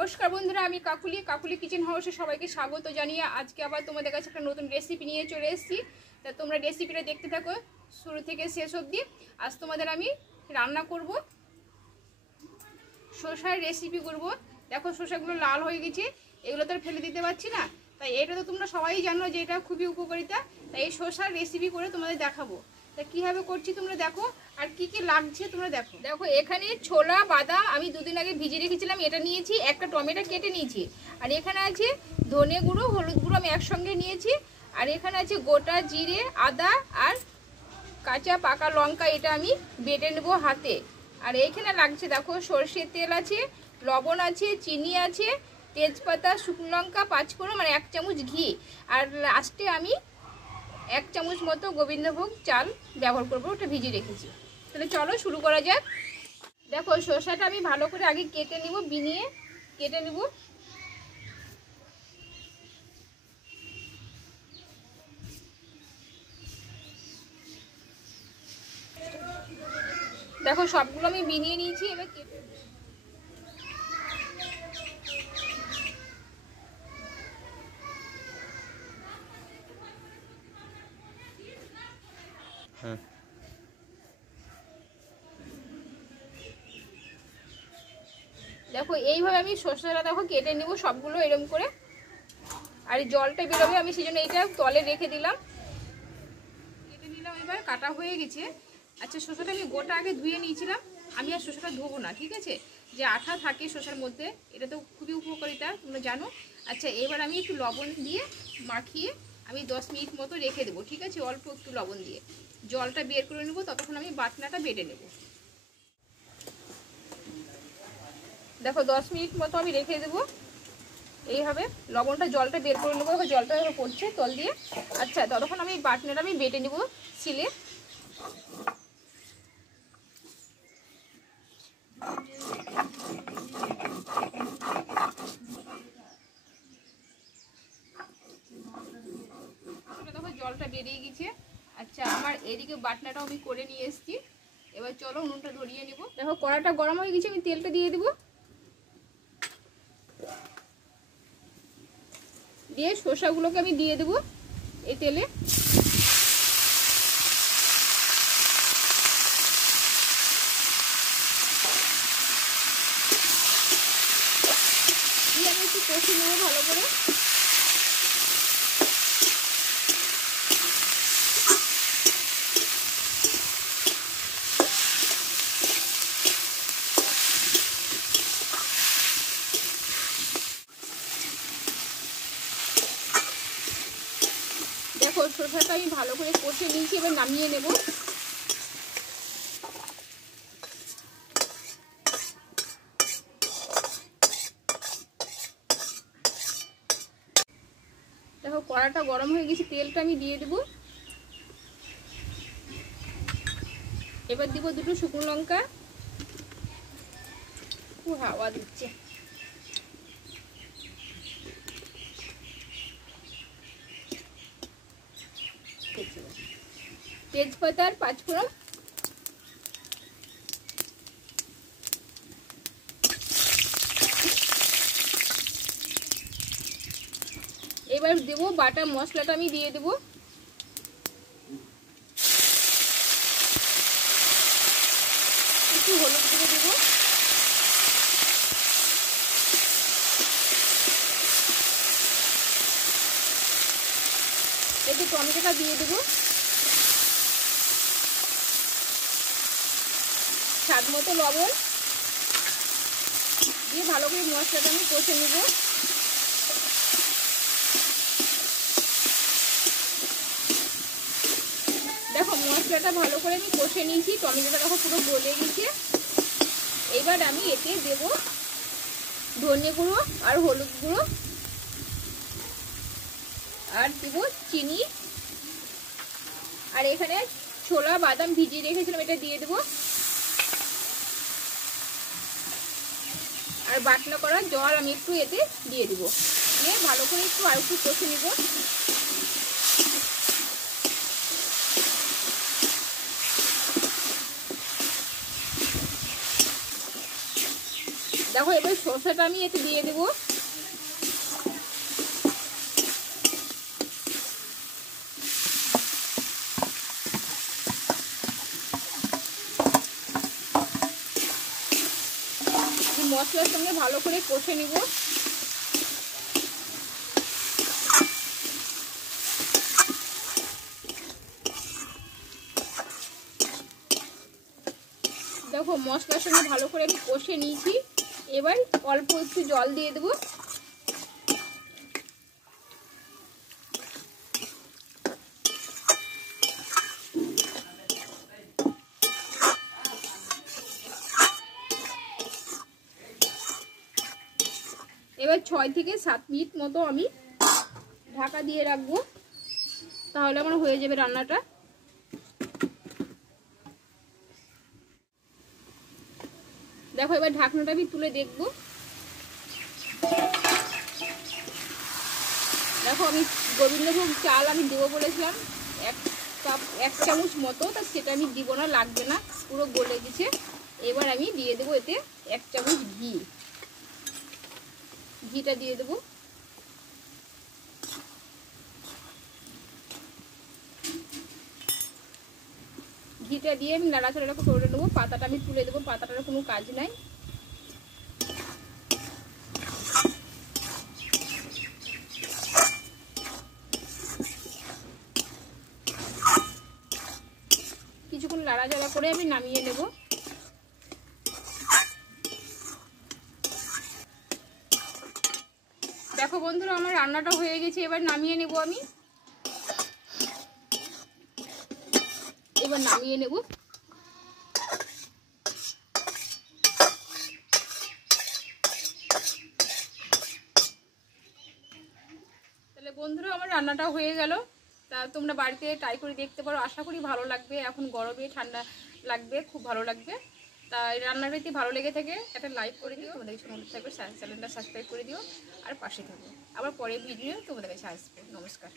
নমস্কার বন্ধুরা, আমি কাকুলি কিচেন হাউসে সবাইকে স্বাগত জানিয়ে আজকে আবার তোমাদের কাছে একটা নতুন রেসিপি নিয়ে চলে এসেছি। তা তোমরা রেসিপিটা দেখতে থাকো শুরু থেকে শেষ অবধি। আজ তোমাদের আমি রান্না করব শসার রেসিপি করব। দেখো শসাগুলো লাল হয়ে গেছে, এগুলো তো আর ফেলে দিতে পারছি না। তাই এটা তো তোমরা সবাই জানো যে এটা খুবই উপকারিতা। তাই এই শসার রেসিপি করে তোমাদের দেখাবো। তা কীভাবে করছি তোমরা দেখো, আর কি কি লাগছে তোমরা দেখো। দেখো এখানে ছোলা বাদাম আমি দুদিন আগে ভিজিয়ে রেখেছিলাম, এটা নিয়েছি। একটা টমেটো কেটে নিয়েছি। আর এখানে আছে ধনে গুঁড়ো, হলুদ গুঁড়ো আমি একসঙ্গে নিয়েছি। আর এখানে আছে গোটা জিরে, আদা আর কাঁচা পাকা লঙ্কা, এটা আমি বেটে নেবো হাতে। আর এইখানে লাগছে দেখো সরষের তেল আছে, লবণ আছে, চিনি আছে, তেজপাতা, শুকনো লঙ্কা, পাঁচফোড়ন, মানে 1 চামচ ঘি। আর লাস্টে আমি 1 চামচ মতো গোবিন্দভোগ চাল ব্যবহার করবো, ওটা ভিজিয়ে রেখেছি। তাহলে চলো শুরু করা যাক। দেখো শসাটা আমি ভালো করে আগে কেটে নিব, বিনিয়ে কেটে নিব। দেখো সবগুলো আমি বিনিয়ে নিয়েছি, এবার কেটে দেখো এইভাবে আমি শসাটা দেখো কেটে নিব সবগুলো এরকম করে। আর এই জলটা বেরোবে, আমি সেই জন্য এইটা তলে রেখে দিলাম। কেটে নিলাম, এবার কাটা হয়ে গেছে। আচ্ছা শসাটা আমি গোটা আগে ধুয়ে নিয়েছিলাম, আমি আর শসাটা ধোবো না, ঠিক আছে? যে আঠা থাকে শসার মধ্যে, এটা তো খুবই উপকারিতা তোমরা জানো। আচ্ছা এবার আমি একটু লবণ দিয়ে মাখিয়ে আমি 10 মিনিট মতো রেখে দেবো, ঠিক আছে? অল্প একটু লবণ দিয়ে জলটা বের করে নেবো, ততক্ষণ আমি বাটনাটা বেটে নেব। দেখো 10 মিনিট মতো আমি রেখে দেবো এইভাবে, লবণটা জলটা বের করে নেবো। জলটা পড়ছে তল দিয়ে। আচ্ছা ততক্ষণ আমি বাটনাটা আমি বেটে নেবো শিলে। দেখো জলটা বেরিয়ে গেছে। আচ্ছা আমার এদিকে বাটনাটাও আমি করে নিয়ে এসেছি। এবার চলো উনুনটা ধরিয়ে নেব। দেখো কড়াটা গরম হয়ে গেছে, আমি তেলটা দিয়ে দেবো। দিয়ে শসাগুলোকে আমি দিয়ে দেবো এই তেলে। দিয়ে আমি একটু কষে নেবো ভালো করে। দেখো শসাটা আমি ভালো করে কষে নিয়েছি, এবার নামিয়ে নেব। দেখো কড়াটা গরম হয়ে গেছে, তেলটা আমি দিয়ে দেব। এবার দিব দুটো শুকনো লঙ্কা। খুব হাওয়া দিচ্ছে। তেজপাতা আর পাঁচফোড়ন। এবার দেবো বাটা মশলাটা, আমি দিয়ে দেবো। একটু হলুদ গুঁড়ো দেবো। এতে টমেটোটা দিয়ে দেবো। স্বাদ মতো লবণ দিয়ে ভালো করে মশলাটা আমি কষে নেব। দেখো মশলাটা ভালো করে আমি কষে নিয়েছি, টমেটোটা দেখো পুরো গলে গেছে। এবার আমি এতে দেব ধনে গুঁড়ো আর হলুদ গুঁড়ো, আর দেব চিনি। আর এখানে ছোলা বাদাম ভিজিয়ে রেখেছিলাম, এটা দিয়ে দেবো। আর বাটনা করা জল আমি একটু এতে দিয়ে দেবো। দিয়ে ভালো করে একটু আর একটু কষে নেব। দেখো এবার সরষেটা আমি এতে দিয়ে দেবো। মশলার সঙ্গে ভালো করে কষে নিব। দেখো মশলার সঙ্গে ভালো করে আমি কষে নিয়েছি। এবার অল্প একটু জল দিয়ে দেবো। এবার 6 থেকে 7 মিনিট মতো আমি ঢাকা দিয়ে রাখবো, তাহলে আমার হয়ে যাবে রান্নাটা। দেখো এবার ঢাকনাটা আমি তুলে দেখবো। দেখো আমি গোবিন্দভোগ চাল আমি দেবো বলেছিলাম 1 চামচ মতো, তা সেটা আমি দিব না, লাগবে না, পুরো গলে গেছে। এবার আমি দিয়ে দেবো এতে 1 চামচ ঘিটা দিয়ে দেবো। ঘিটা দিয়ে আমি নাড়াচাড়া করে নেবো। পাতাটা আমি তুলে দেবো, পাতাটার কোনো কাজ নাই। কিছুক্ষণ নাড়াচাড়া করে আমি নামিয়ে নেব। দেখো বন্ধুরা আমার রান্নাটা হয়ে গেছে, এবার নামিয়ে নেব আমি। এবার নামিয়ে নেব। তাহলে বন্ধুরা আমার রান্নাটা হয়ে গেল। তা তোমরা বাড়িতে ট্রাই করে দেখতে পারো, আশা করি ভালো লাগবে। এখন গরমে ঠান্ডা লাগবে, খুব ভালো লাগবে। তা রান্নাটা যদি ভালো লেগে থাকে একটা লাইক করে দিও, তোমাদের কিছু মনে থাকবে চ্যানেলটা সাবস্ক্রাইব করে দিও আর পাশে থাকো। আবার পরে ভিডিও তোমাদের কাছে আসবে। নমস্কার।